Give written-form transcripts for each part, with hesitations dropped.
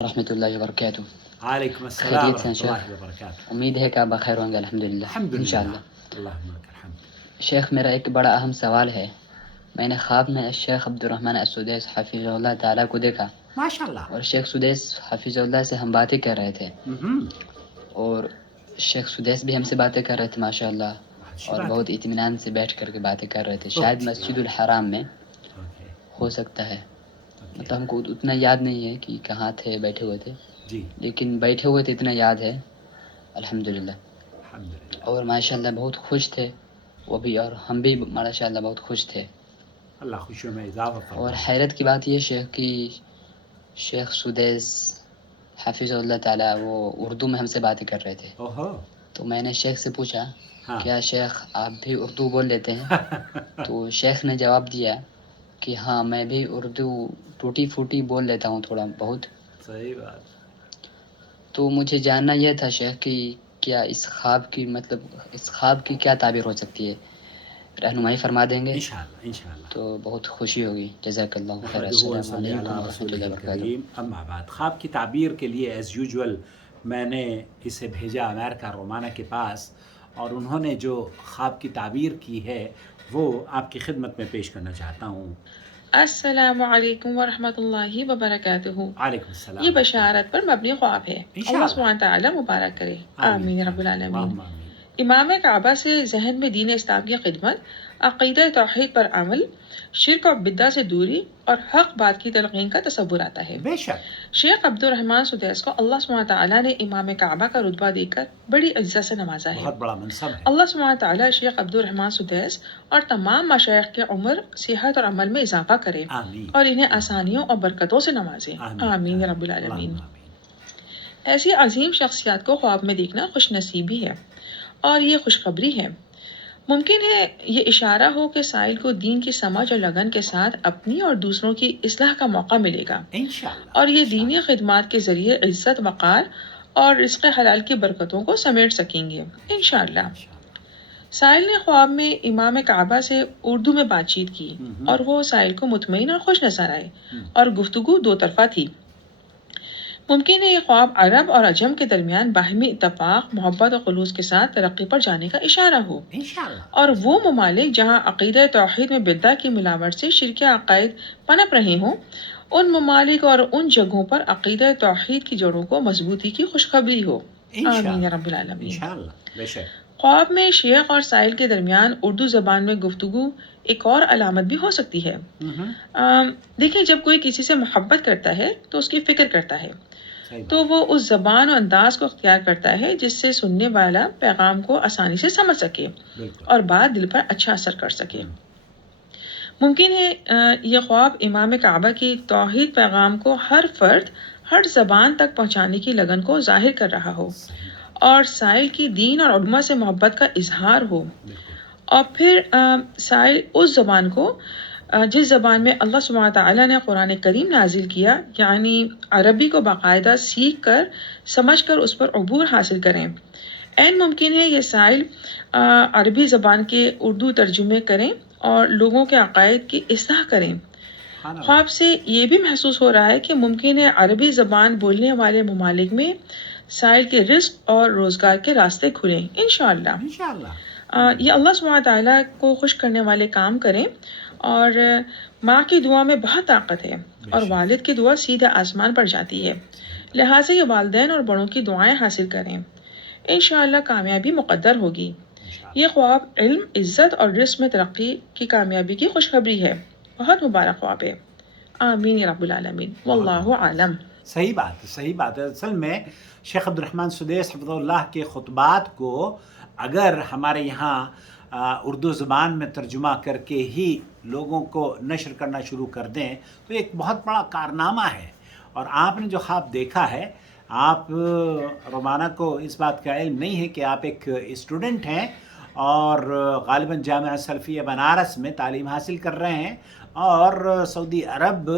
رحمۃ اللہ وبرکاتہ. وعلیکم السلام خیریت سے ہیں ورحمۃ شیخ؟ اللہ وبرکاتہ. امید ہے کہ آپ بخیر ہوں گے. الحمدللہ الحمد للہ. انشاءاللہ. اللہم لک الحمد. شیخ میرا ایک بڑا اہم سوال ہے. میں نے خواب میں شیخ عبد الرحمن السدیس حفظہ اللہ تعالیٰ کو دیکھا ماشاء اللہ. اور شیخ سدیس حفظہ اللہ سے ہم باتیں کر رہے تھے اور شیخ سدیس بھی ہم سے باتیں کر رہے تھے ماشاء اللہ, اچھی اور بات بہت ہے. اطمینان سے بیٹھ کر کے باتیں کر رہے تھے. بہت شاید اچھی مسجد بات. الحرام میں اوکے. ہو سکتا ہے. اوکے. مطلب ہم کو اتنا یاد نہیں ہے کہ کہاں تھے, بیٹھے ہوئے تھے, جی لیکن بیٹھے ہوئے تھے اتنا یاد ہے. الحمدللہ. الحمد للہ. اور ماشاء اللہ بہت خوش تھے وہ بھی, اور ہم بھی ماشاء اللہ بہت خوش تھے. اللہ خوشیوں میں اضافہ اور فرمائے. حیرت کی بات یہ شیخ کہ شیخ سدیس حفظہ اللہ تعالیٰ وہ اردو میں ہم سے باتیں کر رہے تھے. اوہو. تو میں نے شیخ سے پوچھا ہاں. کیا شیخ آپ بھی اردو بول لیتے ہیں؟ تو شیخ نے جواب دیا کہ ہاں میں بھی اردو ٹوٹی پھوٹی بول لیتا ہوں تھوڑا بہت. صحیح بات. تو مجھے جاننا یہ تھا شیخ کہ کیا اس خواب کی کیا تعبیر ہو سکتی ہے, رہنمائی فرما دیں گے انشاءاللہ انشاءاللہ. تو بہت خوشی ہوگی. جزاک اللہ خیر. نحمدہ و السلام نصلی علی علیکم ورحمۃ رسولہ اللہ وبرکاتہ. الکریم. اما بعد, خواب کی تعبیر کے لیے ایز یوزول میں نے اسے بھیجا امریکہ رومانہ کے پاس, اور انہوں نے جو خواب کی تعبیر کی ہے وہ آپ کی خدمت میں پیش کرنا چاہتا ہوں. السلام علیکم ورحمۃ اللہ وبرکاتہ. وعلیکم السلام. یہ بشارت پر مبنی خواب ہے. انشاءاللہ. اللہ سبحانہ تعالیٰ مبارک کرے. آمین رب العالمین. اللہم آمین. امام کعبہ سے ذہن میں دین اسلام کی خدمت, عقیدہ توحید پر عمل, شرک و بدعت سے دوری اور حق بات کی تلقین کا تصور آتا ہے. بے شک. شیخ عبد الرحمن سدیس کو اللہ سبحانہ تعالیٰ نے امام کعبہ کا رتبہ دے کر بڑی عزت سے نوازا ہے. بہت بڑا منصب ہے. اللہ سبحانہ تعالیٰ شیخ عبد الرحمن سدیس اور تمام مشائخ کے عمر, صحت اور عمل میں اضافہ کرے آمین. اور انہیں آسانیوں اور برکتوں سے نوازے. آمین رب العالمین. اللہم آمین. ایسی عظیم شخصیات کو خواب میں دیکھنا خوش نصیبی ہے اور یہ خوشخبری ہے. ممکن ہے یہ اشارہ ہو کہ سائل کو دین کی سمجھ اور لگن کے ساتھ اپنی اور دوسروں کی اصلاح کا موقع ملے گا, انشاءاللہ. اور یہ دینی خدمات کے ذریعے عزت, وقار اور رزق حلال کی برکتوں کو سمیٹ سکیں گے انشاءاللہ. سائل نے خواب میں امام کعبہ سے اردو میں بات چیت کی اور وہ سائل کو مطمئن اور خوش نظر آئے, اور گفتگو دو طرفہ تھی. ممکن ہے یہ خواب عرب اور عجم کے درمیان باہمی اتفاق, محبت اور خلوص کے ساتھ ترقی پر جانے کا اشارہ ہو, انشاءاللہ. اور وہ ممالک جہاں عقیدہ توحید میں بدعت کی ملاوٹ سے شرک عقائد پنپ رہے ہوں, ان ممالک اور ان جگہوں پر عقیدہ توحید کی جڑوں کو مضبوطی کی خوشخبری ہو. آمین رب العالمین. انشاءاللہ. بے شک. خواب میں شیخ اور سائل کے درمیان اردو زبان میں گفتگو ایک اور علامت بھی ہو سکتی ہے. دیکھیں, جب کوئی کسی سے محبت کرتا ہے تو اس کی فکر کرتا ہے, تو وہ اس زبان و انداز کو اختیار کرتا ہے جس سے سننے والا پیغام کو آسانی سے سمجھ سکے اور بات دل پر اچھا اثر کر سکے. ممکن ہے یہ خواب امام کعبہ کی توحید پیغام کو ہر فرد, ہر زبان تک پہنچانے کی لگن کو ظاہر کر رہا ہو, اور سائل کی دین اور علماء سے محبت کا اظہار ہو. اور پھر سائل اس زبان کو, جس زبان میں اللہ سبحانہ تعالیٰ نے قرآن کریم نازل کیا, یعنی عربی کو باقاعدہ سیکھ کر, سمجھ کر اس پر عبور حاصل کریں. عین ممکن ہے یہ سائل عربی زبان کے اردو ترجمے کریں اور لوگوں کے عقائد کی اصلاح کریں. خواب سے یہ بھی محسوس ہو رہا ہے کہ ممکن ہے عربی زبان بولنے والے ممالک میں سائل کے رزق اور روزگار کے راستے کھلیں انشاءاللہ. یہ اللہ سبحانہ تعالیٰ کو خوش کرنے والے کام کریں, اور ماں کی دعا میں بہت طاقت ہے اور والد کی دعا سیدھے آسمان پر جاتی ہے, لہٰذا یہ والدین اور بڑوں کی دعائیں حاصل کریں, انشاءاللہ کامیابی مقدر ہوگی. یہ خواب علم, عزت اور رزق میں ترقی کی کامیابی کی خوشخبری ہے. بہت مبارک خواب ہے. آمین رب العالمین. واللہ عالم. صحیح بات ہے, صحیح بات ہے. اصل میں شیخ عبد الرحمن سدیس حفظہ اللہ کے خطبات کو اگر ہمارے یہاں اردو زبان میں ترجمہ کر کے ہی لوگوں کو نشر کرنا شروع کر دیں تو ایک بہت بڑا کارنامہ ہے. اور آپ نے جو خواب دیکھا ہے, آپ رومانہ کو اس بات کا علم نہیں ہے کہ آپ ایک اسٹوڈنٹ ہیں اور غالباً جامعہ سلفیہ بنارس میں تعلیم حاصل کر رہے ہیں, اور سعودی عرب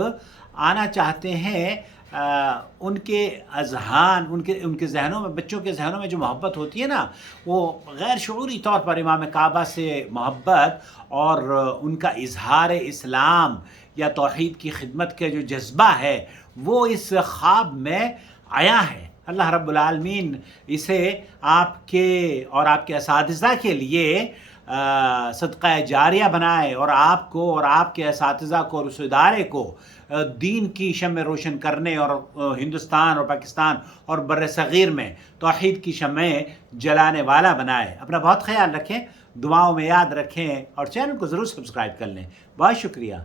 آنا چاہتے ہیں. ان کے اذہان, ان کے ذہنوں میں, بچوں کے ذہنوں میں جو محبت ہوتی ہے نا, وہ غیر شعوری طور پر امام کعبہ سے محبت اور ان کا اظہار اسلام یا توحید کی خدمت کا جو جذبہ ہے وہ اس خواب میں آیا ہے. اللہ رب العالمین اسے آپ کے اور آپ کے اساتذہ کے لیے صدقہ جاریہ بنائے، اور آپ کو اور آپ کے اساتذہ کو اور اس ادارے کو دین کی شمع روشن کرنے، اور ہندوستان اور پاکستان اور بر صغیر میں توحید کی شمع جلانے والا بنائے. اپنا بہت خیال رکھیں، دعاؤں میں یاد رکھیں، اور چینل کو ضرور سبسکرائب کر لیں. بہت شکریہ.